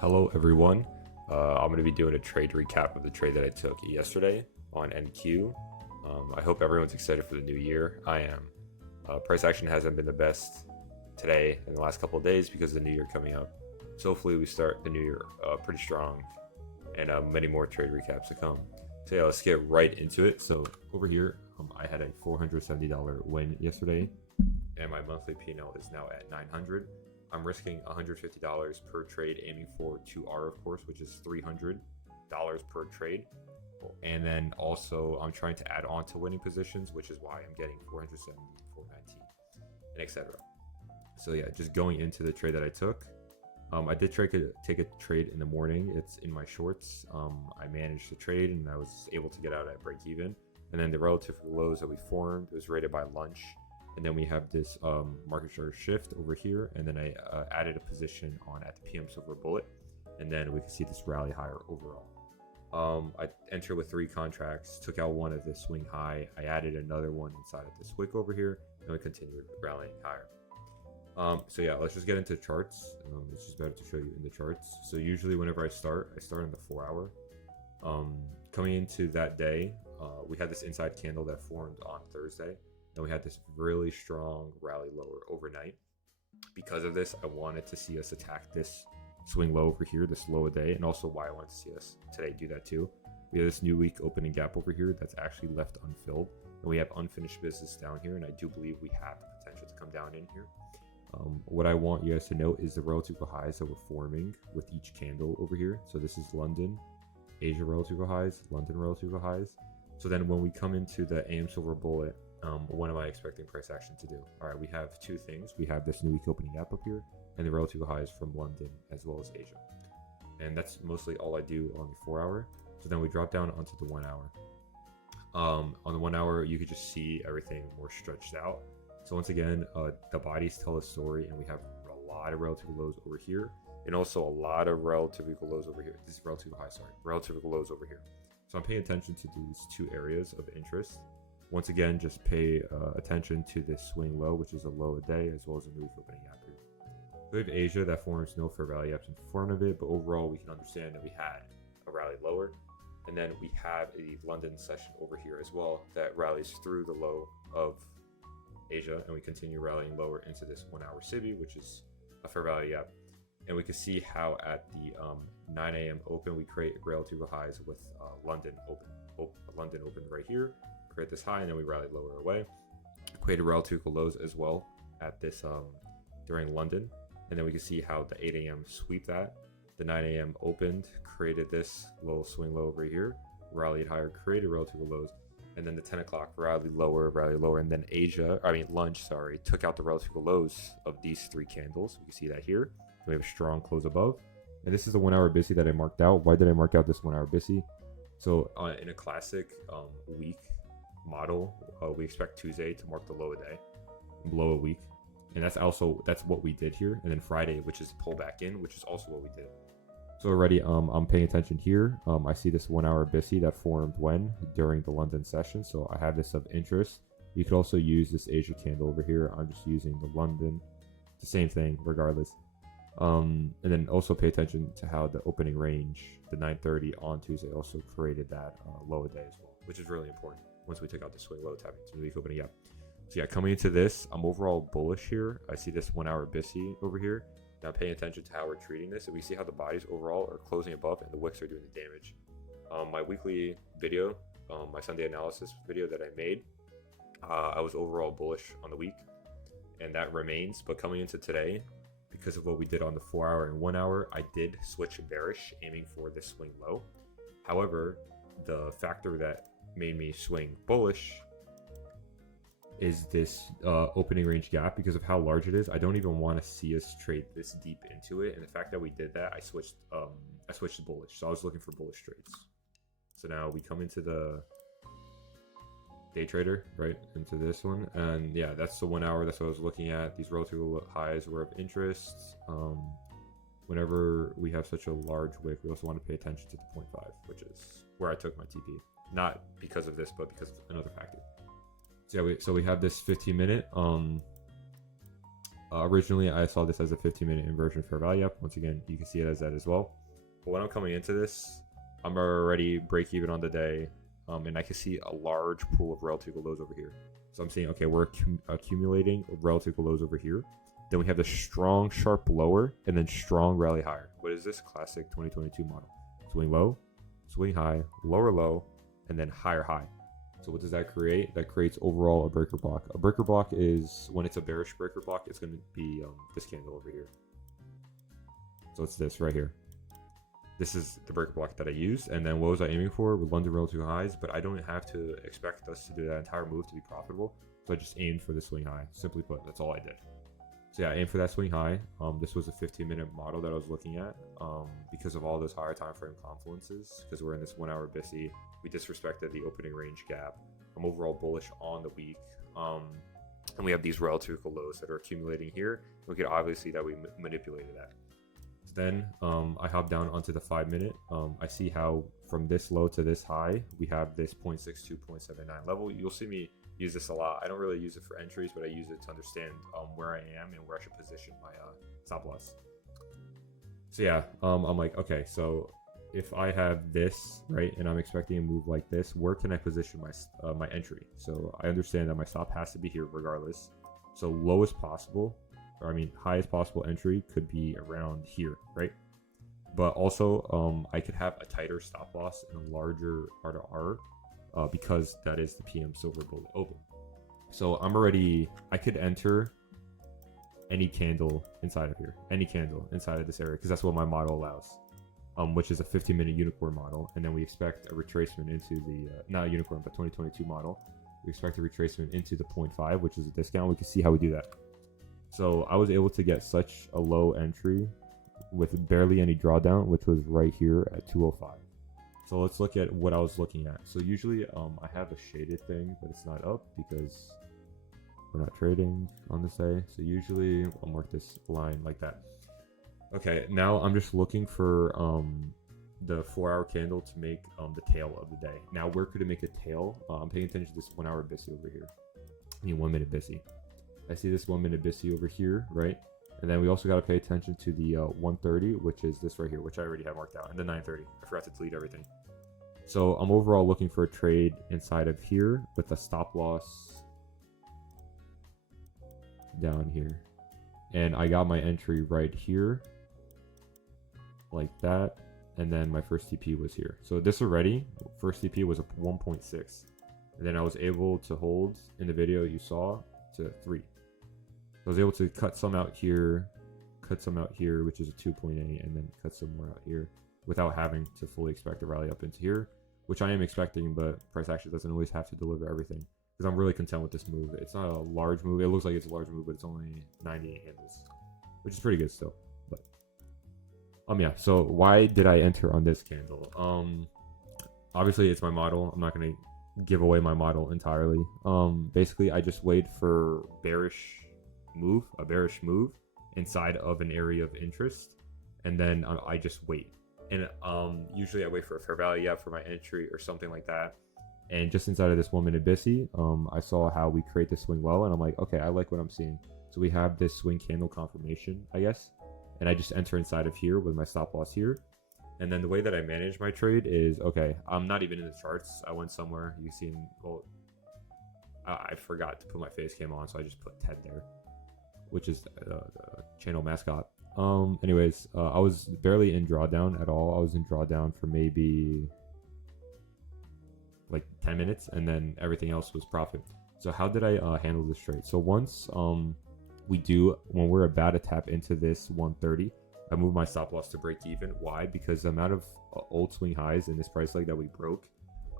Hello everyone. I'm going to be doing a trade recap of the trade that I took yesterday on NQ. I hope everyone's excited for the new year. I am. Price action hasn't been the best today in the last couple of days because of the new year coming up. So hopefully we start the new year pretty strong and many more trade recaps to come. So yeah, let's get right into it. So over here, I had a $470 win yesterday, and my monthly P&L is now at 900. I'm risking $150 per trade, aiming for 2R, of course, which is $300 per trade. And then also I'm trying to add on to winning positions, which is why I'm getting 470, 419, and etc. So yeah, just going into the trade that I took. I did take a trade in the morning. It's in my shorts. I managed the trade and I was able to get out at break even. And then the relative lows that we formed was rated by lunch. And then we have this market share shift over here, and then I added a position on at the PM silver bullet, and then we can see this rally higher overall. I entered with 3 contracts, took out one at this swing high, I added another one inside of this wick over here, and we continued rallying higher. So yeah, let's just get into charts. It's just better to show you in the charts. So usually whenever I start in the 4-hour. Coming into that day, we had this inside candle that formed on Thursday. And we had this really strong rally lower overnight. Because of this, I wanted to see us attack this swing low over here, this low a day, and also why I wanted to see us today do that too. We have this new week opening gap over here that's actually left unfilled, and we have unfinished business down here, and I do believe we have the potential to come down in here. What I want you guys to note is the relative highs that we're forming with each candle over here. So this is London, Asia relative highs, London relative highs. So then when we come into the AM silver bullet, what am I expecting price action to do? All right, we have 2 things. We have this new week opening gap up here and the relative highs from London as well as Asia. And that's mostly all I do on the 4-hour. So then we drop down onto the 1-hour. On the 1-hour, you could just see everything more stretched out. So once again, the bodies tell a story, and we have a lot of relative lows over here and also a lot of relative equal lows over here. This is relative high, sorry, relative equal lows over here. So I'm paying attention to these 2 areas of interest. Once again, just pay attention to this swing low, which is a low a day, as well as a new week opening gap here. We have Asia that forms no fair value absent front of it, but overall we can understand that we had a rally lower. And then we have a London session over here as well that rallies through the low of Asia, and we continue rallying lower into this 1-hour civvy, which is a fair value gap. And we can see how at the 9 a.m. open, we create relative highs with London open right here. Create this high, and then we rally lower away. Created relative lows as well at this during London, and then we can see how the 8 a.m. sweep that. The 9 a.m. opened, created this little swing low over here, rallied higher, created relative lows, and then the 10 o'clock rallied lower, and then lunch, took out the relative lows of these 3 candles. We can see that here. We have a strong close above, and this is the 1-hour BISI that I marked out. Why did I mark out this 1-hour BISI? So in a classic week model, we expect Tuesday to mark the low a day, below a week, and that's what we did here. And then Friday, which is pull back in, which is also what we did. So already I'm paying attention here. I see this 1-hour BISI that formed during the London session, so I have this of interest. You could also use this Asia candle over here. I'm just using the London. It's the same thing regardless. And then also pay attention to how the opening range, the 930 on Tuesday, also created that low a day as well, which is really important once we took out the swing low, tapping to the week opening gap. So yeah, coming into this, I'm overall bullish here. I see this 1-hour BISI over here. Now paying attention to how we're treating this, and we see how the bodies overall are closing above and the wicks are doing the damage. My weekly video, my Sunday analysis video that I made, I was overall bullish on the week, and that remains. But coming into today, because of what we did on the 4-hour and 1-hour, I did switch bearish, aiming for this swing low. However, the factor that made me swing bullish is this opening range gap. Because of how large it is, I don't even want to see us trade this deep into it, and the fact that we did that, I switched to bullish. So I was looking for bullish trades. So now we come into the day trader, right, into this one, and yeah, that's the 1-hour. That's what I was looking at. These relative highs were of interest. Whenever we have such a large wick, we also want to pay attention to the 0.5, which is where I took my TP. Not because of this, but because of another factor. So yeah, we have this 15-minute Originally, I saw this as a 15-minute inversion fair value up. Once again, you can see it as that as well. But when I'm coming into this, I'm already break even on the day, and I can see a large pool of relative lows over here. So I'm saying, okay, we're accumulating relative lows over here. Then we have the strong sharp lower and then strong rally higher. What is this? Classic 2022 model. Swing low, swing high, lower low, and then higher high. So what does that create? That creates overall a breaker block. A breaker block is, when it's a bearish breaker block, it's going to be this candle over here. So it's this right here. This is the breaker block that I used. And then what was I aiming for? With London relative highs, but I don't have to expect us to do that entire move to be profitable. So I just aimed for the swing high. Simply put, that's all I did. So yeah, I aimed for that swing high. This was a 15-minute model that I was looking at because of all those higher time frame confluences. Because we're in this 1 hour BISI, we disrespected the opening range gap. I'm overall bullish on the week, and we have these relative lows that are accumulating here. We could obviously see that we manipulated that. So then I hop down onto the 5-minute. I see how from this low to this high, we have this 0.62, 0.79 level. You'll see me use this a lot. I don't really use it for entries, but I use it to understand where I am and where I should position my stop loss. So yeah, I'm like, okay, so if I have this, right, and I'm expecting a move like this, where can I position my my entry? So I understand that my stop has to be here regardless. So lowest possible, or I mean highest possible entry could be around here, right? But also I could have a tighter stop loss and a larger R to R because that is the PM silver bullet open. So I could enter any candle inside of here, any candle inside of this area, because that's what my model allows, which is a 15-minute unicorn model. And then we expect a retracement into the, not a unicorn, but 2022 model. We expect a retracement into the 0.5, which is a discount. We can see how we do that. So I was able to get such a low entry with barely any drawdown, which was right here at 205. So let's look at what I was looking at. So usually I have a shaded thing, but it's not up because we're not trading on this day. So usually I'll mark this line like that. Okay, now I'm just looking for the 4-hour candle to make the tail of the day. Now where could it make a tail? I'm paying attention to this 1 hour BISI over here. I mean 1 minute BISI. I see this 1 minute BISI over here, right? And then we also got to pay attention to the 130, which is this right here, which I already have marked out, and the 930. I forgot to delete everything. So I'm overall looking for a trade inside of here with a stop loss down here. And I got my entry right here, like that. And then my first TP was here. So this already, first TP was a 1.6. And then I was able to hold, in the video you saw, to 3. I was able to cut some out here, cut some out here, which is a 2.8, and then cut some more out here without having to fully expect a rally up into here, which I am expecting, but price action doesn't always have to deliver everything because I'm really content with this move. It's not a large move. It looks like it's a large move, but it's only 98 handles, which is pretty good still. But yeah, so why did I enter on this candle? Obviously it's my model. I'm not going to give away my model entirely. Basically I just wait for a bearish move inside of an area of interest, and then I just wait. And usually I wait for a fair value for my entry or something like that. And just inside of this 1 minute BISI, I saw how we create this swing low, and I'm like, okay, I like what I'm seeing. So we have this swing candle confirmation, I guess, and I just enter inside of here with my stop loss here. And then the way that I manage my trade is, okay, I'm not even in the charts. I went somewhere. You see, well, I forgot to put my face cam on, so I just put Ted there, which is the channel mascot. Anyways, I was barely in drawdown at all. I was in drawdown for maybe like 10 minutes, and then everything else was profit. So how did I handle this trade? So once when we're about to tap into this 130, I moved my stop loss to break even. Why? Because the amount of old swing highs in this price leg that we broke,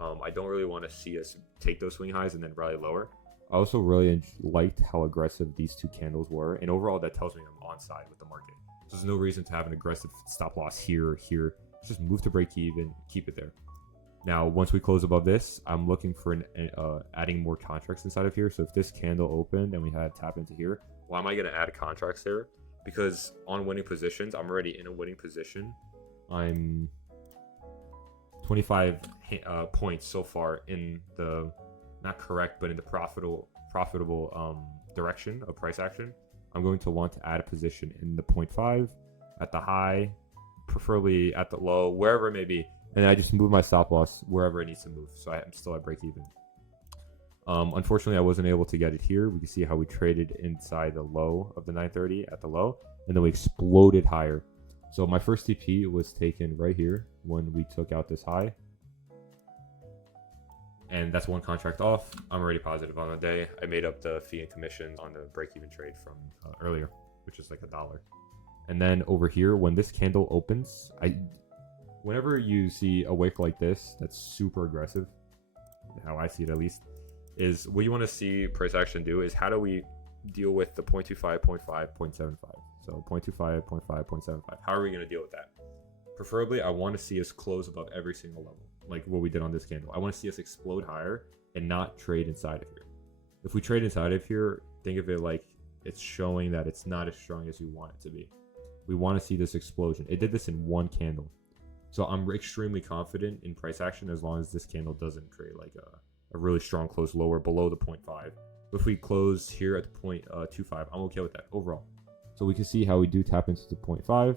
I don't really want to see us take those swing highs and then rally lower. I also really liked how aggressive these two candles were, and overall that tells me I'm on side with the market. So there's no reason to have an aggressive stop loss here or here. Just move to break even, keep it there. Now, once we close above this, I'm looking for adding more contracts inside of here. So if this candle opened and we had tap into here, why am I going to add contracts there? Because on winning positions, I'm already in a winning position. I'm 25 points so far in the, not correct, but in the profitable direction of price action. I'm going to want to add a position in the 0.5 at the high, preferably at the low, wherever it may be. And I just move my stop loss wherever it needs to move. So I'm still at break even. Unfortunately, I wasn't able to get it here. We can see how we traded inside the low of the 930 at the low, and then we exploded higher. So my first TP was taken right here when we took out this high. And that's one contract off. I'm already positive on the day. I made up the fee and commission on the break-even trade from earlier, which is like $1. And then over here, when this candle opens, whenever you see a wick like this, that's super aggressive, how I see it at least, is what you want to see price action do is how do we deal with the 0.25, 0.5, 0.75. So 0.25, 0.5, 0.75. How are we going to deal with that? Preferably, I want to see us close above every single level, like what we did on this candle. I want to see us explode higher and not trade inside of here. If we trade inside of here, think of it like it's showing that it's not as strong as you want it to be. We want to see this explosion. It did this in one candle. So I'm extremely confident in price action as long as this candle doesn't create like a really strong close lower below the 0.5. If we close here at the 0.25, I'm okay with that overall. So we can see how we do tap into the 0.5.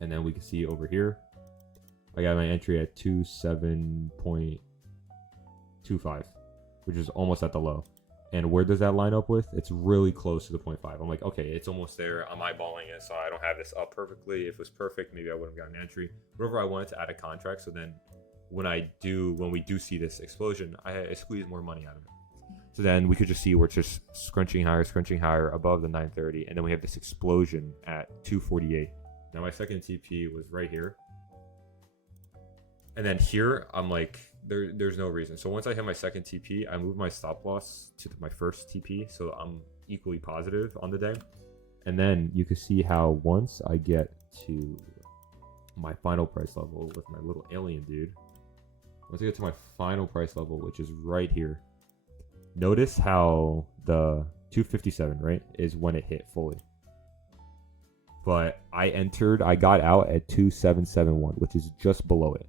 And then we can see over here, I got my entry at 27.25, which is almost at the low. And where does that line up with? It's really close to the 0.5. I'm like, okay, it's almost there. I'm eyeballing it, so I don't have this up perfectly. If it was perfect, maybe I would have gotten an entry. Whatever, I wanted to add a contract, so then when we do see this explosion, I squeeze more money out of it. So then we could just see where it's just scrunching higher above the 930, and then we have this explosion at 248. Now my second TP was right here. And then here, I'm like, there's no reason. So once I hit my second TP, I move my stop loss to my first TP. So I'm equally positive on the day. And then you can see how once I get to my final price level with my little alien dude, once I get to my final price level, which is right here, notice how the 257, right, is when it hit fully. But I got out at 2771, which is just below it.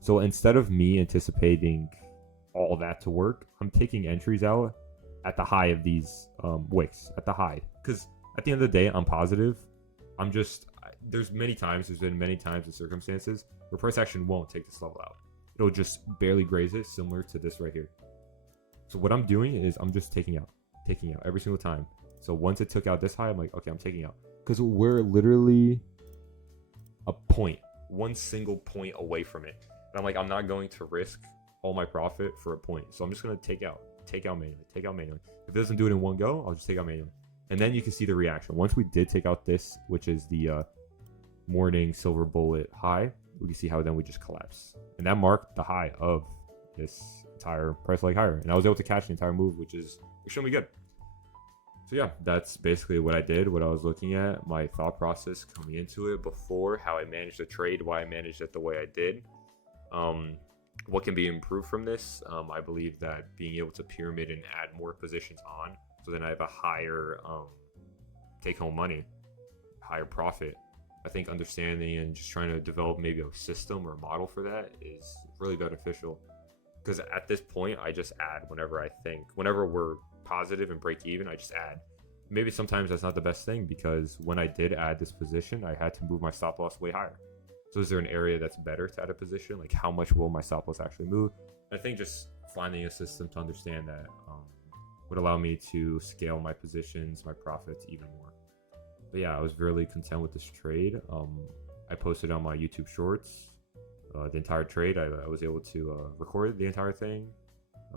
So instead of me anticipating all that to work, I'm taking entries out at the high of these wicks, at the high. Because at the end of the day, I'm positive. There's been many times in circumstances where price action won't take this level out. It'll just barely graze it, similar to this right here. So what I'm doing is I'm just taking out every single time. So once it took out this high, I'm like, okay, I'm taking out. Because we're literally one single point away from it. And I'm like, I'm not going to risk all my profit for a point. So I'm just going to take out manually. If it doesn't do it in one go, I'll just take out manually. And then you can see the reaction. Once we did take out this, which is the morning silver bullet high, we can see how then we just collapse. And that marked the high of this entire price leg higher. And I was able to catch the entire move, which is extremely good. So yeah, that's basically what I did, what I was looking at, my thought process coming into it before, how I managed the trade, why I managed it the way I did. What can be improved from this? I believe that being able to pyramid and add more positions on, so then I have a higher take-home money, higher profit. I think understanding and just trying to develop maybe a system or a model for that is really beneficial. Because at this point, I just add whenever we're positive and break even, I just add. Maybe sometimes that's not the best thing, because when I did add this position, I had to move my stop loss way higher. So is there an area that's better to add a position? Like how much will my stop loss actually move? I think just finding a system to understand that would allow me to scale my positions, my profits even more. But yeah, I was really content with this trade. I posted on my YouTube shorts the entire trade. I was able to record the entire thing.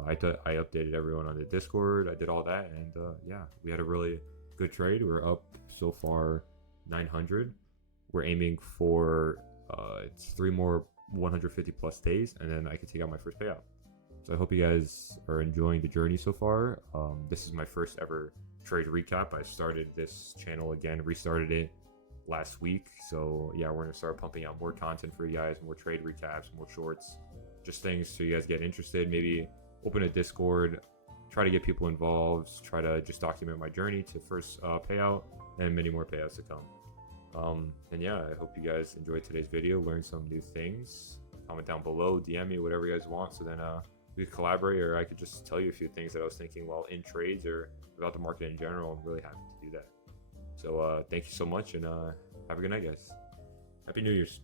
I updated everyone on the Discord. I did all that, and yeah, we had a really good trade. We're up so far 900. We're aiming for it's 3 more 150 plus days, and then I can take out my first payout. So I hope you guys are enjoying the journey so far. This is my first ever trade recap. I started this channel again, restarted it last week. So yeah, we're gonna start pumping out more content for you guys, more trade recaps, more shorts, just things so you guys get interested. Maybe open a Discord, try to get people involved, try to just document my journey to first payout and many more payouts to come. And yeah, I hope you guys enjoyed today's video, learned some new things. Comment down below, DM me, whatever you guys want, so then we could collaborate, or I could just tell you a few things that I was thinking while in trades or about the market in general. I'm really happy to do do that. So thank you so much, and have a good night, guys. Happy New Year's.